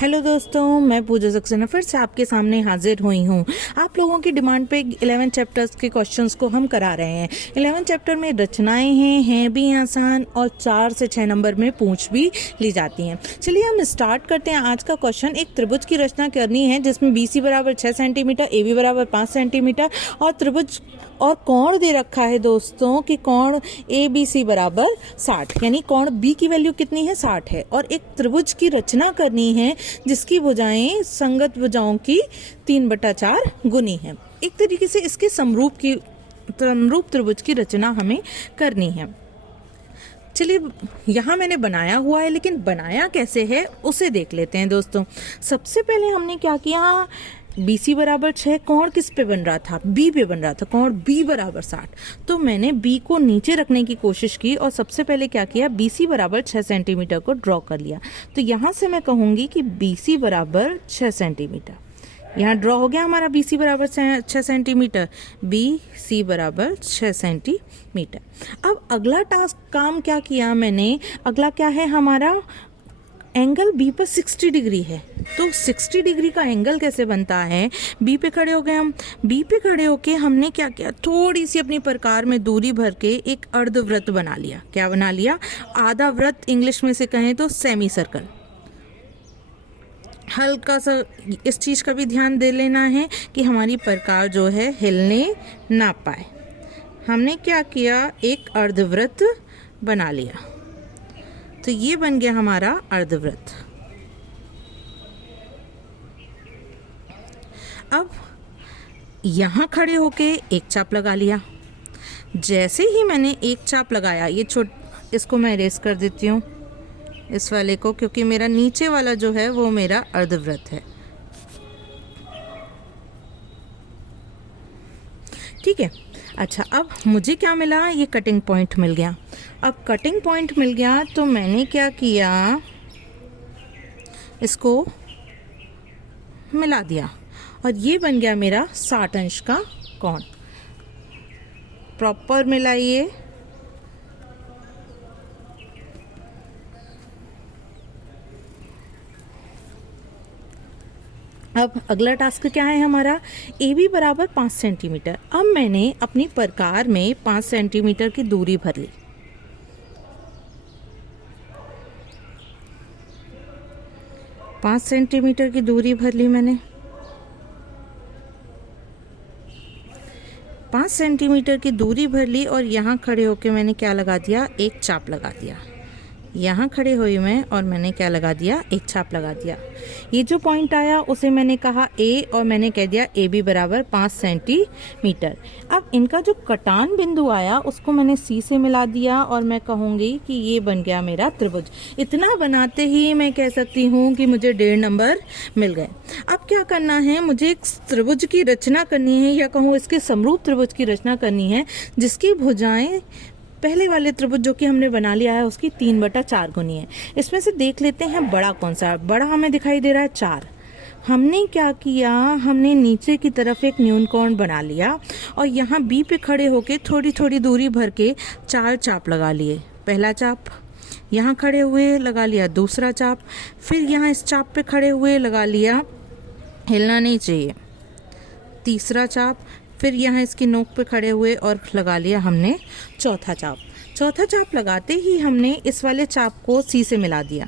Hello दोस्तों, मैं पूजा सक्सेना फिर से आपके सामने हाजिर हुई हूँ। आप लोगों की डिमांड पे 11 चैप्टर्स के क्वेश्चंस को हम करा रहे हैं। 11 चैप्टर में रचनाएं हैं भी आसान और 4 से 6 नंबर में पूछ भी ली जाती हैं। चलिए हम स्टार्ट करते हैं आज का क्वेश्चन। एक त्रिभुज की रचना करनी है जिसमें BC बराबर 6 सेंटीमीटर, AB बराबर 5 सेंटीमीटर और त्रिभुज और कोण दे रखा है दोस्तों कि कोण ABC बराबर 60, यानी कोण B की वैल्यू कितनी है 60 है। और एक त्रिभुज की रचना करनी है जिसकी भुजाएं संगत भुजाओं की 3/4 गुनी है। एक तरीके से इसके समरूप त्रिभुज की रचना हमें करनी है। चलिए यहाँ मैंने बनाया हुआ है, लेकिन बनाया कैसे है उसे देख लेते हैं दोस्तों। सबसे पहले हमने क्या किया, BC बराबर 6, कोण किस पे बन रहा था, B पे बन रहा था, कोण B बराबर 60। तो मैंने B को नीचे रखने की कोशिश की और सबसे पहले क्या किया, BC बराबर 6 सेंटीमीटर को ड्रॉ कर लिया। तो यहाँ से मैं कहूँगी कि BC बराबर 6 सेंटीमीटर। यहाँ ड्रॉ हो गया हमारा BC बराबर 6 सेंटीमीटर, BC बराबर 6 सेंटीमीटर। अब अगला काम क्या किया मैंने, अगला क्या है हमारा, एंगल B पर 60 डिग्री है। तो 60 डिग्री का एंगल कैसे बनता है, B पे खड़े हो गए हम। B पे खड़े होके हमने क्या किया, थोड़ी सी अपनी प्रकार में दूरी भर के एक अर्धवृत्त बना लिया। क्या बना लिया, आधा वृत्त, इंग्लिश में से कहें तो सेमी सर्कल। हल्का सा इस चीज़ का भी ध्यान दे लेना है कि हमारी प्रकार जो है हिलने ना पाए। हमने क्या किया, एक अर्धवृत्त बना लिया। तो ये बन गया हमारा अर्धवृत्त। अब यहाँ खड़े होके एक चाप लगा लिया। जैसे ही मैंने एक चाप लगाया, ये इसको मैं इरेज कर देती हूँ, इस वाले को, क्योंकि मेरा नीचे वाला जो है वो मेरा अर्धवृत्त है। ठीक है। अच्छा, अब मुझे क्या मिला, ये कटिंग पॉइंट मिल गया। अब कटिंग पॉइंट मिल गया तो मैंने क्या किया, इसको मिला दिया और ये बन गया मेरा 60 अंश का कोण। प्रॉपर मिलाइए। अब अगला टास्क क्या है हमारा, AB बराबर 5 सेंटीमीटर। अब मैंने अपनी प्रकार में 5 सेंटीमीटर की दूरी भर ली। पाँच सेंटीमीटर की दूरी भर ली मैंने। 5 सेंटीमीटर की दूरी भर ली और यहाँ खड़े होके मैंने क्या लगा दिया, एक चाप लगा दिया। यहाँ खड़े हुई मैं और मैंने क्या लगा दिया, एक छाप लगा दिया। ये जो पॉइंट आया उसे मैंने कहा A और मैंने कह दिया AB बराबर 5 सेंटीमीटर। अब इनका जो कटान बिंदु आया उसको मैंने C से मिला दिया और मैं कहूँगी कि ये बन गया मेरा त्रिभुज। इतना बनाते ही मैं कह सकती हूँ कि मुझे 1.5 नंबर मिल गए। अब क्या करना है, मुझे एक त्रिभुज की रचना करनी है, या कहूँ इसके समरूप त्रिभुज की रचना करनी है जिसकी भुजाएं पहले वाले त्रिभुज जो कि हमने बना लिया है उसकी 3/4 गुनी है। इसमें से देख लेते हैं बड़ा कौन सा है। बड़ा हमें दिखाई दे रहा है 4। हमने क्या किया, हमने नीचे की तरफ एक न्यून कोण बना लिया और यहाँ B पे खड़े होके थोड़ी थोड़ी दूरी भर के 4 चाप लगा लिए। पहला चाप, यहाँ खड़े हुए लगा लिया दूसरा चाप, फिर यहाँ इस चाप पे खड़े हुए लगा लिया, हिलना नहीं चाहिए, तीसरा चाप, फिर यहाँ इसकी नोक पे खड़े हुए और लगा लिया हमने चौथा चाप। चौथा चाप लगाते ही हमने इस वाले चाप को C से मिला दिया।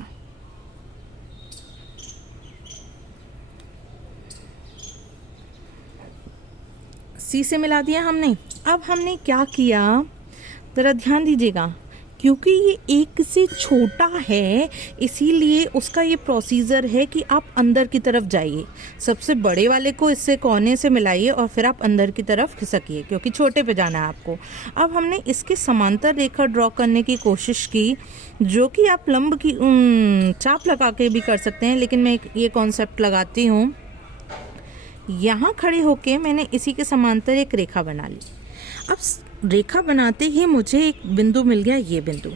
C से मिला दिया हमने। अब हमने क्या किया, ज़रा ध्यान दीजिएगा, क्योंकि ये एक से छोटा है इसीलिए उसका ये प्रोसीजर है कि आप अंदर की तरफ जाइए, सबसे बड़े वाले को इससे कोने से मिलाइए और फिर आप अंदर की तरफ खिसकिए, क्योंकि छोटे पे जाना है आपको। अब हमने इसके समांतर रेखा ड्रॉ करने की कोशिश की, जो कि आप लंब की चाप लगा के भी कर सकते हैं, लेकिन मैं ये कॉन्सेप्ट लगाती हूँ। यहाँ खड़े होके मैंने इसी के समांतर एक रेखा बना ली। अब रेखा बनाते ही मुझे एक बिंदु मिल गया, ये बिंदु।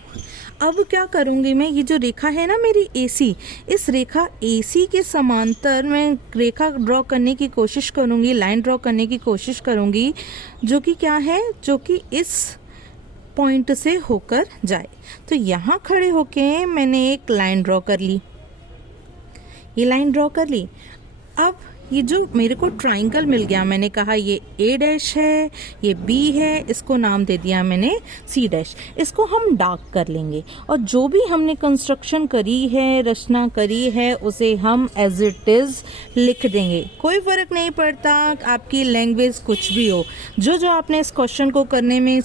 अब क्या करूँगी मैं, ये जो रेखा है ना मेरी AC, इस रेखा AC के समांतर मैं रेखा ड्रॉ करने की कोशिश करूँगी, लाइन ड्रॉ करने की कोशिश करूँगी, जो कि क्या है, जो कि इस पॉइंट से होकर जाए। तो यहाँ खड़े होके मैंने एक लाइन ड्रॉ कर ली। ये लाइन ड्रॉ कर ली। अब ये जो मेरे को ट्राइंगल मिल गया, मैंने कहा ये ए डैश है, ये बी है, इसको नाम दे दिया मैंने सी डैश। इसको हम डार्क कर लेंगे और जो भी हमने कंस्ट्रक्शन करी है, रचना करी है, उसे हम एज इट इज़ लिख देंगे। कोई फ़र्क नहीं पड़ता आपकी लैंग्वेज कुछ भी हो, जो जो आपने इस क्वेश्चन को करने में,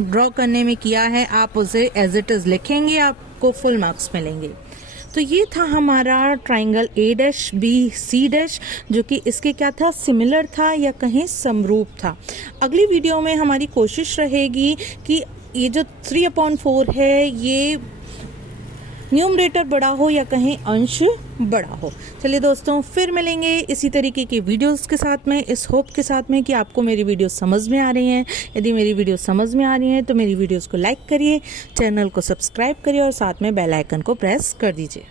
ड्रॉ करने में किया है, आप उसे एज इट इज़ लिखेंगे, आपको फुल मार्क्स मिलेंगे। तो ये था हमारा triangle A dash B C dash, जो कि इसके क्या था, सिमिलर था या कहीं समरूप था। अगली वीडियो में हमारी कोशिश रहेगी कि ये जो 3/4 है ये न्यूमरेटर बड़ा हो या कहीं अंश बड़ा हो। चलिए दोस्तों, फिर मिलेंगे इसी तरीके की वीडियोस के साथ में, इस होप के साथ में कि आपको मेरी वीडियो समझ में आ रही हैं। यदि मेरी वीडियो समझ में आ रही हैं तो मेरी वीडियोस को लाइक करिए, चैनल को सब्सक्राइब करिए और साथ में बेल आइकन को प्रेस कर दीजिए।